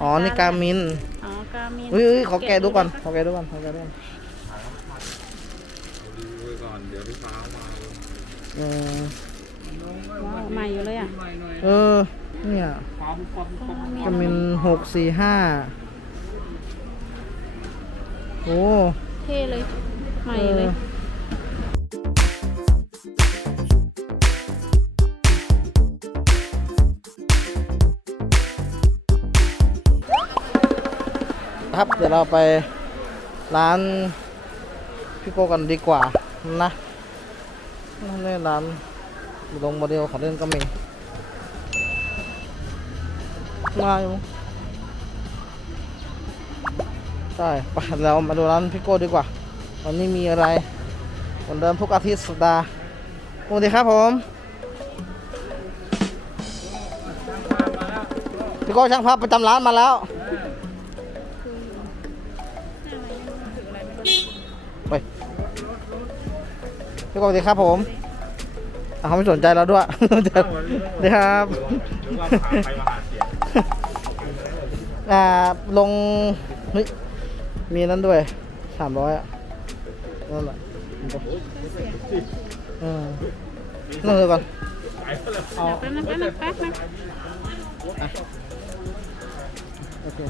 อ๋อ นี่การมิน อ๋อกามินอุ้ยอุ้ยขอแกะดูก่อน ขอแกะดูก่อน ขอแกะดูก่อนดูไว้ก่อน เดี๋ยวพี่ฟ้ามาอืมว้าวใหม่อยู่เลยอะ เออ เนี่ยฟ้าปุ๊บปั๊บปุ๊บปั๊บกามินหกสี่ห้าโอ้ เท่เลย ใหม่เลย ครับ เดี๋ยวเราไปร้านพี่โก้กันดีกว่านะนี่ร้านลงโมเดลของเล่นก็มีมาอยู่ใช่ไปเรามาดูร้านพี่โก้ดีกว่า วันนี้มีอะไรเหมือนเดิมทุกอาทิตย์สัปดาห์สวัสดีครับผมพี่โก้ช่างภาพประจำร้านมาแล้ว พี่โก้สวัสดีครับผมอะเขาไม่สนใจเราด้วยสวัสดีครับหรือว่าหาใครมาหาเสียงอ่าลงเฮ้ยมีนั้นด้วยสามร้อยอะนั่นแหละเออนั่งเลยก่อนไปแล้วเอาแป๊บนึงแป๊บนึงแป๊บนึงโอเค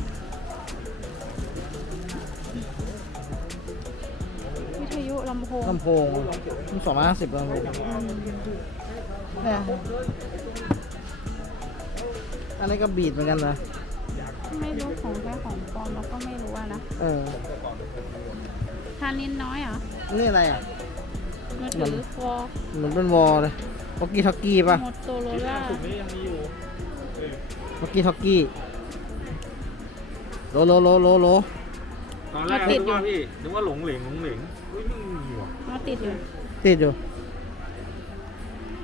ทยุลำโพงลำโพงสองร้อยห้าสิบลำโพงเนี่ยอันนี้ก็บีดเหมือนกันนะไม่รู้ของแท้ของปลอมเราก็ไม่รู้อะนะเออ ทานินน้อยเหรอนี่อะไรอะ มือถือฟอเหมือนเป็นวอลเลยวอกกี้ท็อกกี้ป่ะโมโตโรล่าสุดนี้ยังมีอยู่วอกกี้ท็อกกี้ โลโลโลโลโล ตอนแรกนึกว่าพี่นึกว่าหลงเหลงหลงเหลงเฮ้ยไม่มีว่ะมาติดอยู่ติดอยู่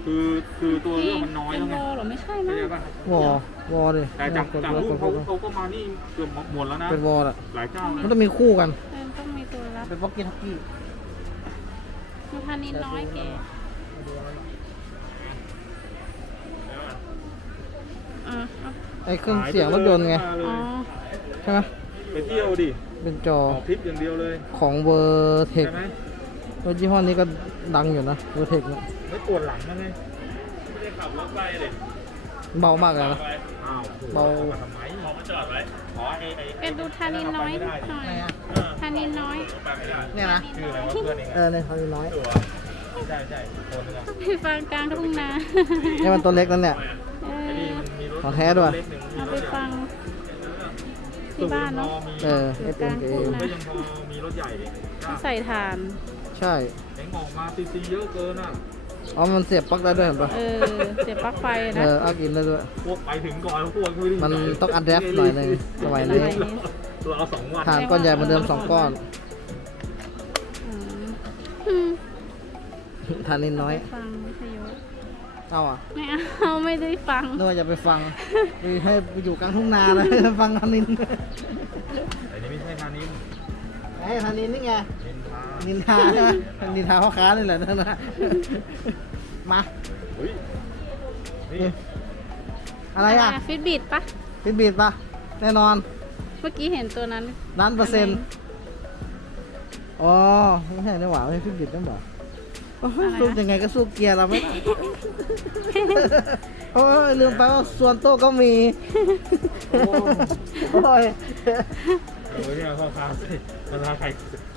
คือคือตัวเรื่องมันน้อยเป็แล้วนไงวอเหรอไม่ใช่เข้ามั้งใจป่ะวอวอดิแต่จากกดจากกดรูกปดเขากดเขาก็มานี่เกือบหมดแล้วนะเป็นวอลอะหลายเจ้ามันนะต้องมีคู่กันเออต้องมีตัวรับเป็นวอกกี้ท็อกกี้มาทานินน้อยแกอ่าเอาไอ้เครื่องเสียงรถยนต์ไงอ๋อใช่ไหมไปเที่ยวดิ เป็นจอออกทริปอย่างเดียวเลยของเวอร์เทคใช่ไหมรถยี่ห้อนี้ก็ดังอยู่นะเวอร์เทคเนี่ยไม่ปวดหลังนะไงไม่ได้ขับรถไปเลยเบามากเลยนะ อ้าวเบาทำไมเอามาจอดไว้อ๋อไอ้ไอ้เป็นดูทานินน้อยหน่อยทานินน้อยไปไม่ได้เนี่ยนะ ชื่ออะไรวะเพื่อนเองเออเนี่ยเขามีน้อยตัวใช่ใช่คนนึงอะไปฟังกลางทุ่งนา นี่มันตัวเล็กนั่นเนี่ยเอไอ้อนี่มันมีรถของแท้ด้วย เล็กหนึ่งมีเอารไปถใหญ่ฟัง ที่บ้านเนาะเอออยู่เอฟกเอ็ลามงเอทุ่งนาก็ยังพอมีรถใหญ่ดิใส่ถ่าน ใช่เอ็งออกมาซีซีเยอะเกินอะอ๋อ มันเสียบปลั๊กได้ด้วยเห็นปะเออ เสียบปลั๊กไฟเอนะอเอากินได้ด้วย พวกไปถึงก่อนพวกไม่ได้มันต้องอัดแอปหน่อยหนึงสมัยนี้เราเอาสองวัน ฐานก้อนใหญ่เหมือนเดิมสองก้อน อืมอืมฐานนิดน้อย ไปฟังวิทยุ เอาอะไม่เอาไม่ได้ฟังนึกว่าจะไปฟัง ไปให้ไปอยู่กลางทุ่งนาเลย ฟังฐานนินไอ้นี่ไม่ใช่ทานินไอ้ฐานนินนี่ไง นินทา นินทาใช่ไหมนินทาพ่อค้านี่แหละนั่นนะมาเฮ้ยนี่อะไรอะฟิตบิดปะฟิตบีดปะแน่นอน เมื่อกี้เห็นตัวนั้นล้านเปอร์เซ็นต์อ๋อไม่ใช่ได้หว่าไม่ใช่ฟิตบีดนั่นหว่าโอ้ยสู้ยังไงก็สู้เกียร์เราไม่ได้ โอ้ยลืมไปว่าส่วนโต้ก็มี โอ้ยโอ้ยเนี่ยพ่อค้าใส่พ่อค้าใส่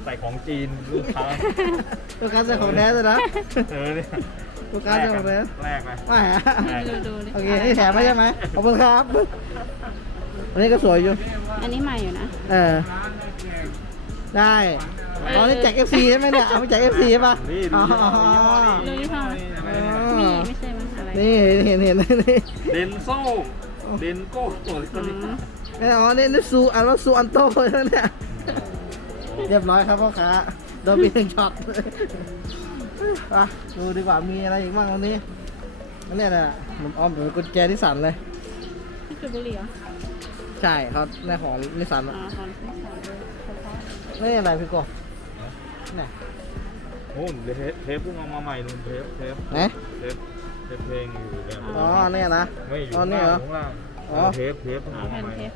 ใส่ของจีนลูกค้าลูกค้าจะของแท้เลยนะเออเนี่ยลูกค้าจะของแท้แรกไหมไม่ฮะดูดูดิโอเคนี่แถมไม่ใช่ไหมขอบคุณครับ อันนี้ก็สวยอยู่ อันนี้ใหม่อยู่นะ เออ ได้อ๋อนี่แจก FC ใช่ไหมเนี่ย เอาไปแจก FC ใช่ปะนี่อ๋ดูอดูยี่ห้อ อะไรนี่เห็นเห็นนี่เดนโซ่เดนโก้ตัวอืนี้มไม่อ๋อนี่นี่ซูอันว่าซูอันโต้แล้วเนี่ยเรียบร้อยครับพ่อค้าโดนไปหนึ่งช็อตไปดูดีกว่ามีอะไรอีกบ้างวันนี้อันเนี้ยนะผมอ้อมเป็นกุญแจที่สันเลยนี่คือบุหรี่เหรอใช่เขาในหอนิสสันอ๋อะอฮอนไม่ใส่เลยเฉพาะนี่อะไรพี่กบนี่โอ้เทปเทปเพิ่งเอามาใหม่นู่นเทปเทปไหนเทป เทปเพลงอยู่เนี่ยอ๋อเนี่ยนะ ไม่อยู่อ๋อข้างนี่เหรอล่างข้างล่างอ๋อ เทปเทปเพิ่งอ๋อเอามาแผ่นใหม่เทป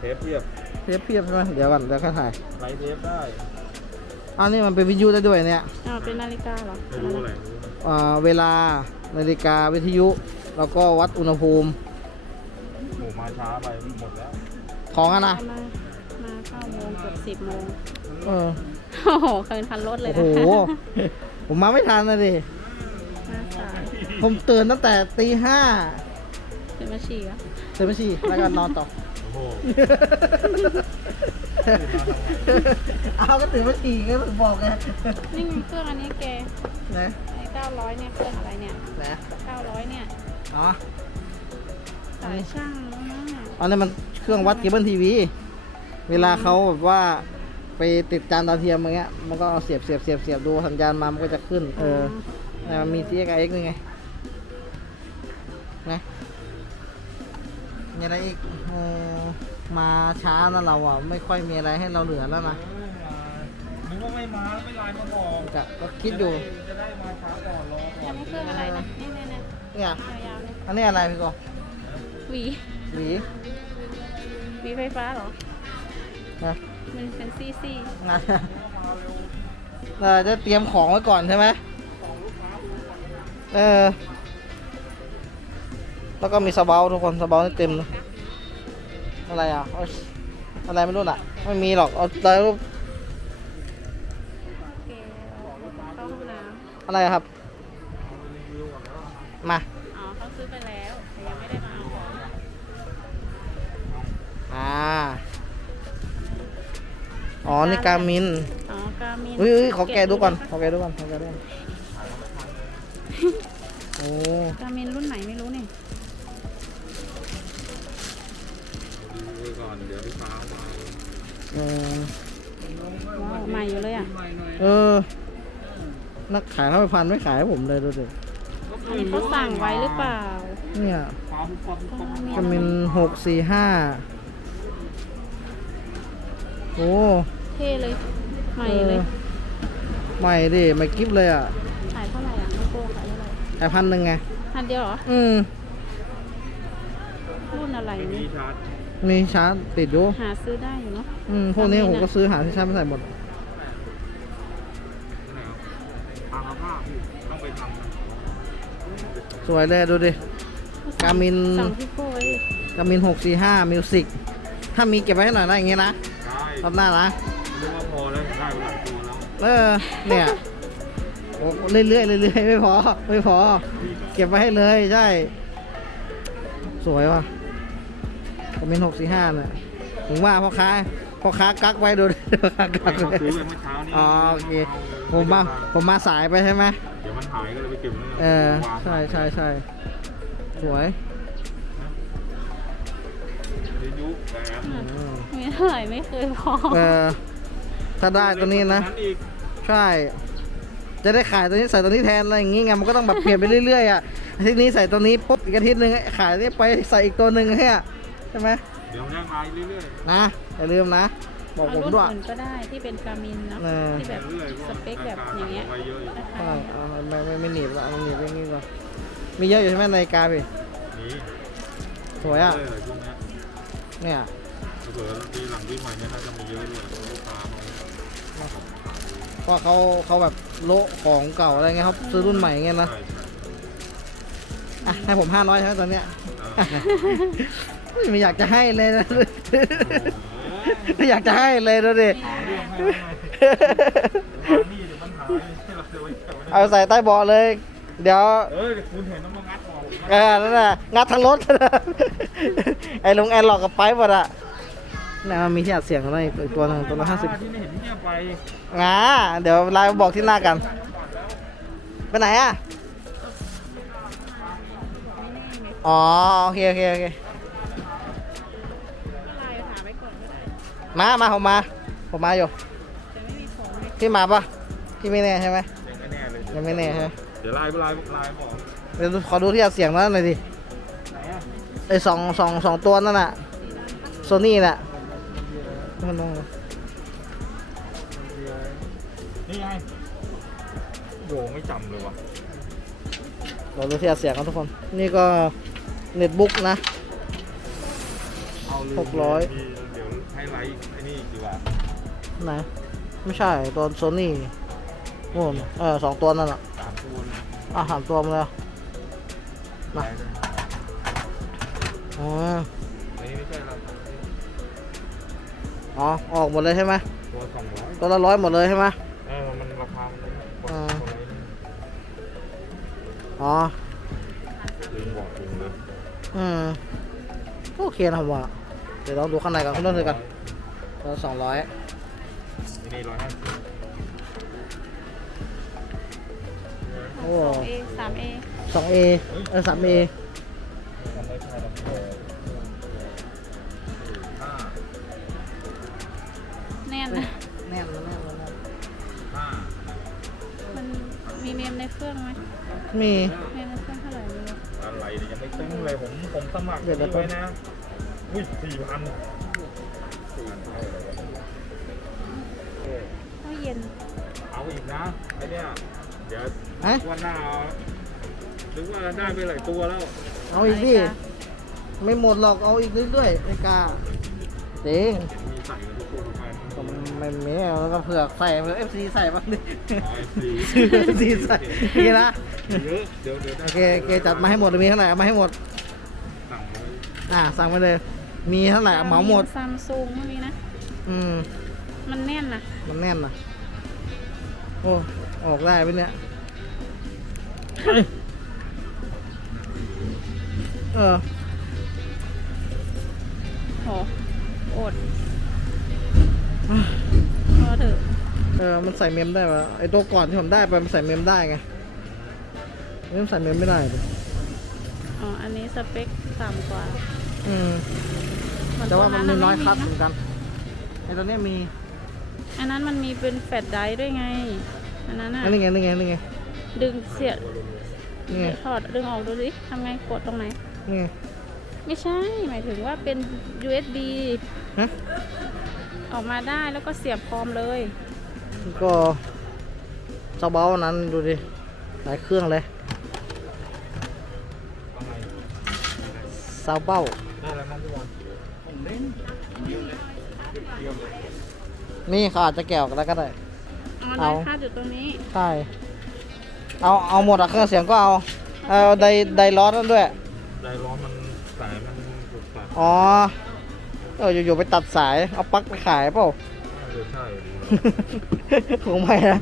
เทปเทียบเทียบเทียบใช่ไหมเดี๋ยวก่อนเดี๋ยวค่อยถ่ายไลท์เทปได้อันนี้มันเป็นวิทยุได้ด้วยเนี่ยอ่าเป็นนาฬิกาเหรอไม่รู้อะไรรู้นะอ่าเวลานาฬิกาวิทยุ แล้วก็วัดอุณหภูมิโอ้มาช้าไปหมดแล้วของอะนะมา มาเก้าโมงเกือบสิบโมงเออโอ้โหเกินคันรถเลยโอ้นะโห ผมมาไม่ทันนะดิมาสาย ผมตื่นตั้งแต่ตีห้าเป็นมาฉี่เหรอตื่นไปฉี่แล้วก็นอนต่อ โอ้โหเอาก็ตื่นมาฉี่ก็ถึงบอกไงนี่ไงเครื่องอันนี้แกนะไอ้เก้าร้อยเนี่ยเครื่องอะไรเนี่ยนะเก้าร้อยเนี่ยอ๋อสายช่างนะอันนี้มันเครื่องวัดเคเบิลทีวี เวลาเขาแบบว่าไปติดจานดาวเทียมอย่างเงี้ย มันก็เอาเสียบเสียบเสียบเสียบดูสัญญาณมา มันก็จะขึ้น เออเนี่ยมันมี CXX นี่ไง มีอะไรอีกเออมาช้านะเราอะ ไม่ค่อยมีอะไรให้เราเหลือแล้วนะนึกว่าไม่มาไม่ไลน์มาบอกจะก็คิดอยู่ จะได้มาช้าก่อนรอก่ออันนนี้เครื่องอะไรนะนี่นี่นี่เนี่ยยาวๆเนี่ยอันนี้อะไรพี่กอหวีหวีหวีไฟฟ้าเหรอ นะมันเป็นซี่ซี่งานเราจะเตรียมของไว้ก่อนใช่ไหมเออ แล้วก็มีสเบาทุกคนสเบานี่เต็มเลยอะไรอะเอาอะไรไม่รู้น่ะ ไม่มีหรอกเอาอะไรรูปเกเข้าห้องน้อะไรอะครับ มาำอ๋อเขาซื้อไปแล้วแต่ยังไม่ได้มาเอาของอ่าอ๋อนี่การมินอ๋อกามินเฮ้ยเฮ้ยขอแกะดูก่อนขอแกะดูก่อนขอแกะดูก่อนโอ้กามินรุ่นไหนไม่รู้นี่ ก่อนเดี๋ยวพี่ฟ้ามาเออว้าวใหม่อยู่เลยอะเออ นักขายข้าวพันไม่ขายให้ผมเลยดูดิอันนี้เขาสั่งไว้หรือเปล่า เนี่ยฟ้าปุ๊บปั๊บปุ๊บปั๊บกามินหกสี่ห้าโอ้เท่เลย ใหม่เลยออใหม่ดิใหม่กิฟเลยอะขายเท่าไหร่อะไม่โกงขายเท่าไหร่แต่พันหนึ่งไง พันเดียวเหรอ อืมรุ่นอะไรไม่มีนี่ชาร์จ มีชาร์จติดอยู่หาซื้อได้อยู่เนาะ อืมพวกนี้กามินผมก็อะซื้อหาที่ชาร์จไม่ใส่หมดที่ไหนครับทางภาพพี่ต้องไปทำนะสวยเลยดูดิกามินสั่งที่โก้ยกามินหกสี่ห้ามิวสิกถ้ามีเก็บไว้ให้หน่อยนะอย่างเงี้ยนะได้รอบหน้านะนึกว่าพอแล้วได้หลายตัวแล้วเออ เนี่ยโอ้เรื่อยๆเรื่อยๆไม่พอ ไม่พอ เก็บไว้ให้เลย ใช่ สวยว่ะ คอมเมนต์หกสี่ห้าเนี่ยถึงว่าพ่อค้าพ่อค้ากักไว้ดูดิพ่อค้ากักเขาไว้ซื้อไปเมื่อเช้านี้อ๋อโอเคผมมาผมมาสายไปใช่ไหมเดี๋ยวมันหายก็เลยไปเก็บไว้เออใช่ใช่ใช่สวยเดี๋ยวยุแต่อืมมีเท่าไหร่ไม่เคยพอเออถ้าได้ตัวนี้นะอีกใช่ จะได้ขายตัวนี้ใส่ตัวนี้แทนอะไรอย่างงี้ไงมันก็ต้องแบบเปลี่ยนไปเรื่อยๆอะอาทิตย์นี้ใส่ตัวนี้ปุ๊บอีกอาทิตย์หนึ่งขายนี่ไปใส่อีกตัวหนึ่งให้อะใช่ไหมเดี๋ยวย่างลายเรื่อยนะอย่าลืมนะ บอกผมเอารุ่นด้วยอื่นก็ได้ที่เป็นกามินเนาะเออที่ๆแบบเรื่อยๆสเปคแบบอย่างเงี้ยไว้เยอะอยู่ใช่เอาไม่ไม่ไม่หนีบละเอาหนีบอย่างงี้ก่อนมีเยอะอยู่ใช่ไหมนาฬิกาพี่นี่สวยอะเรื่อยๆช่วงเนี้ยเนี่ยเผื่อปีหลังปีใหม่เนี่ยน่าจะมีเยอะเลยลูกค้ามาเพราะเขาเขาแบบโละของเก่าอะไรเงี้ยเขาซื้อรุ่นใหม่เงี้ยนะใช่ใช่อะให้ผมห้าร้อยใช่ไหมตอนเนี้ยอ่า ไม่อยากจะให้เลยนะ ไม่อยากจะให้เลยดูดิเองให้ไว้หน่อยนี่เดี๋ยวมันหาให้เราจะไว้เก็บไว้เอาใส่ใต้เบาะเลย เดี๋ยว เออคุณเห็นต้องมางัดออกเออนั่นน่ะงัดทั้งรถไอ้ลงแอนหลอกกับไปหมดอะนี่มันมีที่อัดเสียงอะไรอีกตัวหนึ่งตัวละห้าสิบที่ไม่เห็นเงียบไปงาเดี๋ยวไลน์บอกที่หน้ากัน ไปไหนอะ อ๋อ โอเค โอเค โอเค มามาผมมา ผมมาอยู่แต่ไม่มีของเลยพี่มาปะพี่ไม่แน่ใช่ไหมยังไม่แน่เลยยังไม่แน่ใช่ไหมเดี๋ยวไลน์ไลน์ไลน์บอกเดี๋ยวขอดูที่อัดเสียงนั้นหน่อยดิไหนอะไอ้สองสองสองตัวนั่นน่ะโซนี่น่ะมันต้องนี่ไงโหไม่จำเลยว่ะเราดูที่อัดเสียงกันทุกคน นี่ก็เน็ตบุ๊กนะเอาลืมหกร้อยมีเดี๋ยวให้ ไลท์ไอ้นี่กี่บาทไหน ไม่ใช่ตัวโซนี่นู่นเออสองตัวนั่นอะสามตัวเลยอะสามตัวมาแล้วมาได้ด้วยอ๋ออันนี้ไม่ใช่เราอ๋อออกหมดเลยใช่ไหมตัวสองร้อยตัวละร้อยหมดเลยใช่ไหมเออมันราคามันเลยกดอ่ากดไลท์นี่อ๋อลืมบอกลืมเลยอืมโอเคนะผมว่าเดี๋ยวลองดูข้างในก่อนข้างนอกเลยกัน ตัวสองร้อยอันนี้ร้อยห้าสิบโอ้สองเอสามเอสองเอเออสามเอมันไม่ใช่หรอกเออห้าแน่นนะแน่นแน่นแน่นห้ามันมีเมมในเครื่องไหมมีเมมในเครื่องเท่าไหร่ไม่รู้อะไรเนี่ยยังไม่ซึ้งเลยผมผมสมัครเดี๋ยวเดี๋ยวนี่ไว้นะ อุ้ยสี่พัน อาอีกนะไอเนี่ยเดี๋ยวเอ้ยวันหน้าเอาหรือว่าได้ไปหลายตัวแล้วเอาอีกดิไม่หมดหรอกเอาอีกเรื่อยๆไม่กล้าจริงมีใส่กันทุกตัวทำไมผมไม่มีแล้วก็เผื่อใส่เผื่อเอฟซีใส่บ้างดิอ๋อไอซีเอฟซีใส่โอเคนะเยอะเดี๋ยวเดี๋ยวได้โอเคโอเคจัดมาให้หมดเลยมีเท่าไหร่เอามาให้หมด สั่งเลยอ่าสั่งมาเลย มีเท่าไหร่เอาเหมาหมดซัมซุงไม่มีนะ อืมมันแน่นนะมันแน่นนะโอ้ออกได้ไหมเนี่ยเอ้ยเออโหอดพอเถอะเออมันใส่เมมได้ปะไอตัวก่อนที่ผมได้ไปมันใส่เมมได้ไงนี่มันใส่เมมไม่ได้ดิอ๋อ อันนี้สเปคต่ำกว่า อืมเหแต่ว่ามันมีน้อยคัดะเหมือนกันไอตัวเนี้ยมี อันนั้นมันมีเป็นแฟลชไดรฟ์ด้วยไง อันนั้นอะอันนี้ไงนี่ไงนี่ไงดึงเสียนี่ไงถอดดึงออกดูสิทำไงกดตรงไหน นี่ไงไม่ใช่ หมายถึงว่าเป็น USB ฮะออกมาได้แล้วก็เสียบพร้อมเลย ก็เจ้าเบ้านั้นดูดิหลายเครื่องเลยว่าไงซาวเบ้าได้แล้วมั้งพี่บอลผมเล่นเยอะเลยเยี่ยมเลย นี่เขาอาจจะแกะออกแล้วก็ได้ อ๋อเอาได้ค่าอยู่ตรงนี้ ใช่ เอาเอาหมดอะเครื่องเสียงก็เอา เอาไดไดล้อนั่นด้วย ได้ร้อนมันสายมันสุดสัดอ๋อเอออยู่ๆไปตัดสาย เอาปลั๊กไปขายเปล่า น่าจะใช่ดีคงไม่นะ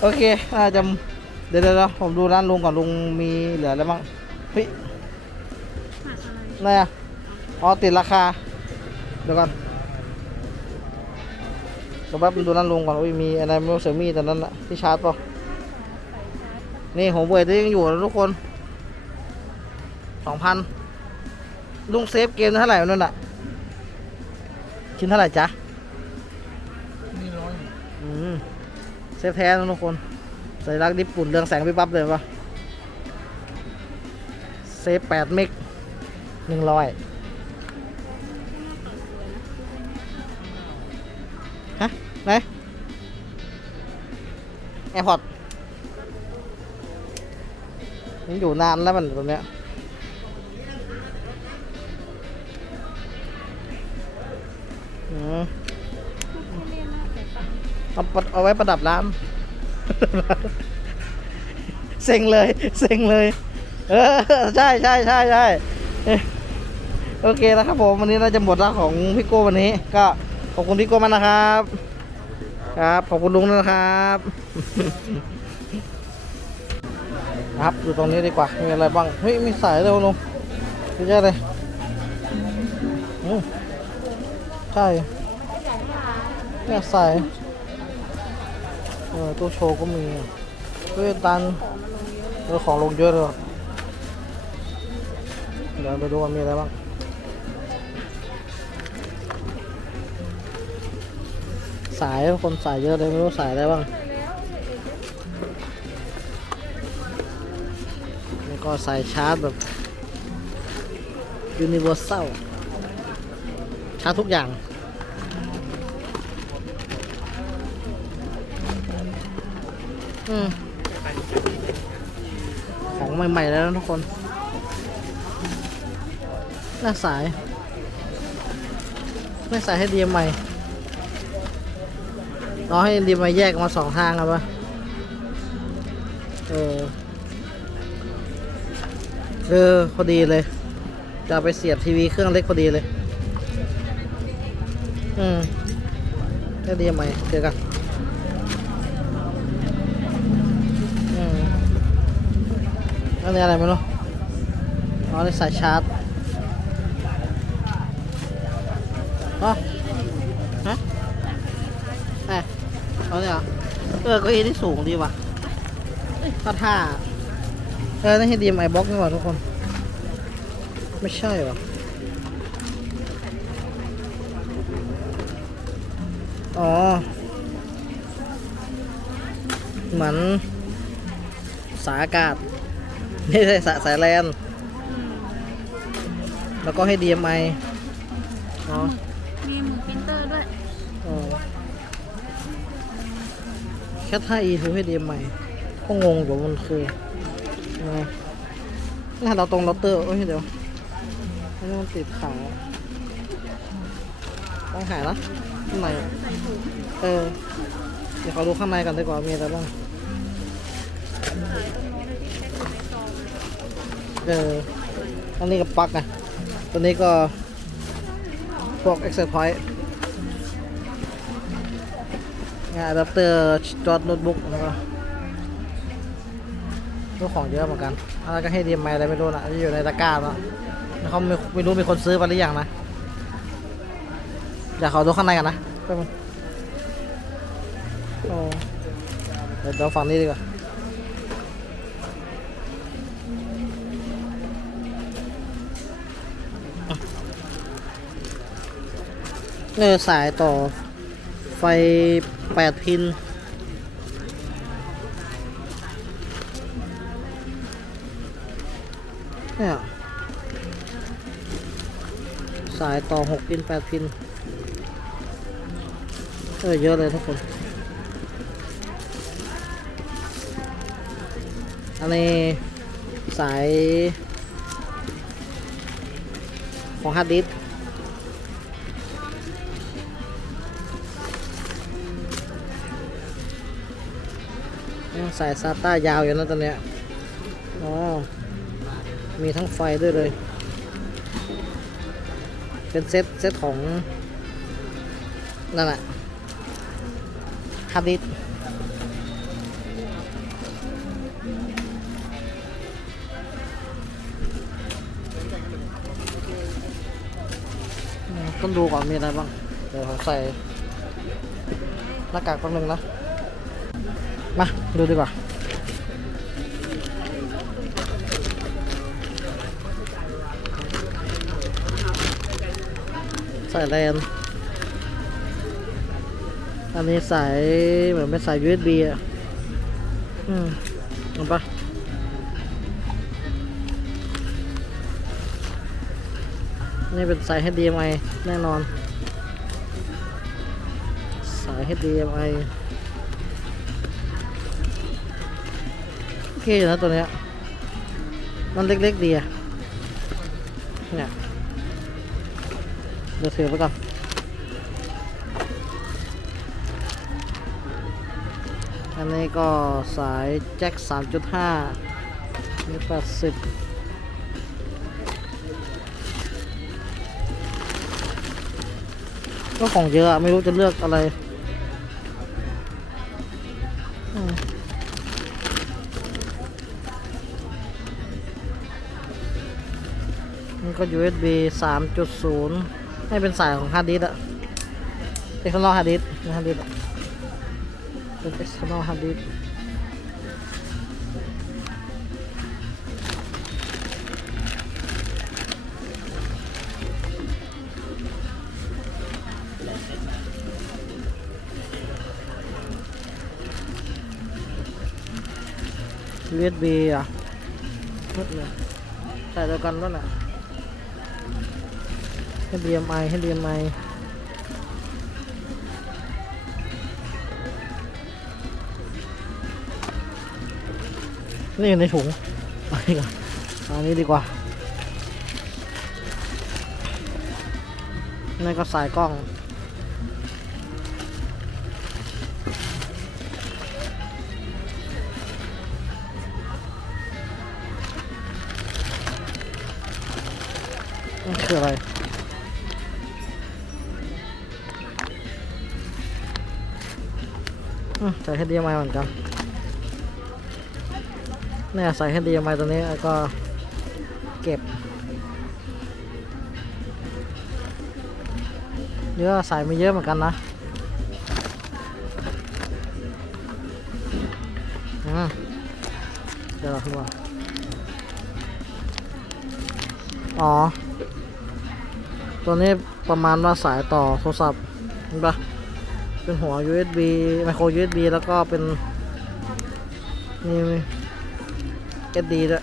โอเคน่าจะเดี๋ยวเดี๋ยวเดี๋ยวผมดูร้านลุงก่อนลุงมีเหลืออะไรบ้างเฮ้ย ขาดอะไร อะไรอะ อ๋อ ติดราคา เดี๋ยวก่อน เดี๋ยวแป๊บดูร้านลุงก่อนอุ้ยมีอะไรไม่รู้เสี่ยมี่ตอนนั้นอะที่ชาร์จเปล่านี่ผมเวยที่ยังอยู่นะทุกคนสองพันลุงเซฟเกมเท่าไหร่วะนั่นอะชิ้นเท่าไหร่จ๊ะนี่ร้อยอืมเซฟแท้นะทุกคนใส่รักดิบปุ่นเรืองแสงวิบวับเลยปะเซฟแปดเมกหนึ่งร้อย ไหนแอร์พอร์ตมันอยู่นานแล้วมันตัวเนี้ยเอาปะเอาไว้ประดับร้าน เซ็งเลย เซ็งเลย เออ ใช่ใช่ใช่ใช่โอเคนะครับผม วันนี้เราจะหมดแล้วของพี่โก้วันนี้ ก็ขอบคุณพี่โก้มากนะครับ ครับ ขอบคุณลุงนะครับ ครับอยู่ตรงนี้ดีกว่า มีอะไรบ้าง เฮ้ย มีสายเลยวลุงไม่ใช่เลยใช่เนี่ยสายเออตู้โชว์ก็มีเฮ้ยตันเออของลงเยอะเลยเดี๋ยวไปดูว่ามีอะไรบ้าง สายคนสายเยอะเลยไม่รู้สายอะไรบ้างแล้วก็สายชาร์จแบบ universal ชาร์จทุกอย่างอืมของใหม่ ๆ แล้วนะทุกคน หน้าสายไม่ใส่ให้ดีใหม่ เราให้ดีม่แยกมาสองทางครับวะเออเออพอดีเลย จะไปเสียบทีวีเครื่องเล็กพอดีเลย อืมให้ดีใหมเจอกันอืมอันนี้อะไรไม่รู้อ๋อนี่สายชาร์จ ออเก็อีที่สูงดีว่ะเอ้ยก็ท่าเออนี่ให้ดีมไอบล็อกนี่หว่าทุกคน ไม่ใช่หรออ๋อ เหมือน สายอากาศไม่ใช่สายสายแลนแล้วก็ให้ DMI อ๋อมีมือปรินเตอร์ด้วย อ๋อแค่ท่า E ทูให้ DMI ก็งงอยู่มันคือยังไงน่เราตรงเราเตอร์โอ้ยเดี๋ยวอันนี้มันติดขาต้องหานะข้างในเออ เดี๋ยวขอดูข้างในกันดีกว่ามีอะไรบ้างเอออันนี้ก็ปลั๊กนะตัวนี้ก็พวก access point งานอะแดปเตอร์จอดโน้ตบุ๊กแล้วก็รูของเยอะเหมือนกันแล้วก็ให้ดีมอะไรไม่รู้นะที่อยู่ในตะกร้าแล้วแล้วเขาไม่ไม่รู้มีคนซื้อไปหรือยังนะ อยากขอดูข้างในกันนะแป๊บนึงโอ้เดี๋ยวเราฝั่งนี้ดีกว่าเออสายต่อ ไฟแปดพิน เนี่ย สายต่อหกพินแปดพิน เออเยอะเลยทุกคน อันนี้สายของฮาร์ดดิสก์ สายซาต้ายาวอยู่นะตอนเนี้ยอ๋อ มีทั้งไฟด้วยเลย เป็นเซตเซตของ นั่นแหละฮาร์ดดิสต้องดูก่อนมีอะไรบ้าง เดี๋ยวผมใส่หน้ากากแป๊บนึงนะ มา ดูดีกว่า สายแลนอันนี้สาย เหมือนเป็นสาย USB อะ อืมเห็นปะนี่เป็นสาย HDMI แน่นอน สาย HDMI เคอยู่นะตัวเนี้ยมันเล็กๆดีอะเนี่ยเดี๋ยวถือไปก่อนอันนี้ก็สายแจ็ค 3.5นี่80ก็ของเยอะอะไม่รู้จะเลือกอะไร นี่ก็ USB 3.0 ให้เป็นสายของฮาร์ดดิสก์อะ external hard disk นะฮาร์ดดิสก์เป็น external hard disk USB อะหมดเลยใส่เดียวกันแล้วน่ะ ให้เรียมไอให้เรียมไอนี่อยู่ในถุงไปก่อนอันนี้ดีกว่านั่นก็สายกล้องคืออะไร อืมใส่ HDMI เหมือนกันเนี่ยใส่ HDMI ตัวนี้แล้วก็เก็บเยอะใส่ไม่เยอะเหมือนกันนะเดี๋ยวเราขึ้นมาอ๋อ ตัวนี้ประมาณว่าสายต่อโทรศัพท์เห็นปะ เป็นหัว USB ไมโคร USB แล้วก็เป็น นี่ SD ด้วย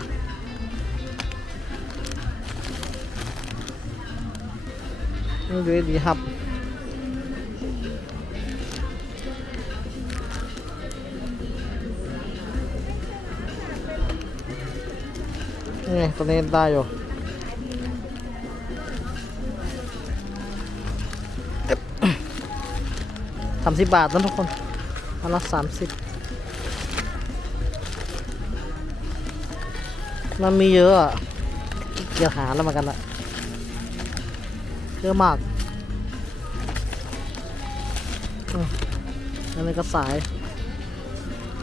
นี่ USB hub นี่ตัวนี้ได้อยู่ามสิบบาทนะทุกคนอันละสามสิบมันมีเยอะอะเกียจหาแล้วเหมือนกันอะเยอะมากอันนี้ก็สาย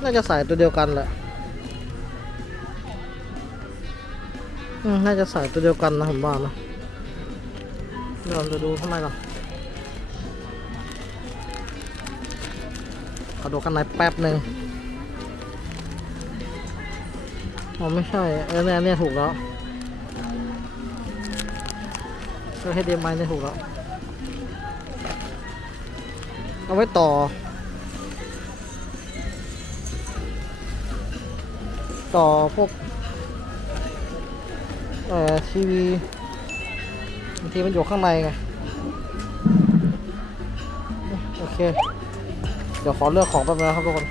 น่าจะสายตัวเดียวกันแหละอืมน่าจะสายตัวเดียวกันนะผมว่านะเดี๋ยวเราจะดูข้างในก่อน ขอดูข้างในแป๊บหนึ่งอ๋อไม่ใช่ เออเนี่ยเนี่ยถูกแล้วก็ให้เดียมไม้เนี่ยถูกแล้ว เอาไว้ต่อ ต่อพวก เอ่อทีวีบางทีมันอยู่ข้างในไง โอเค เดี๋ยวขอเลือกของแป๊บนึงนะครับทุกคน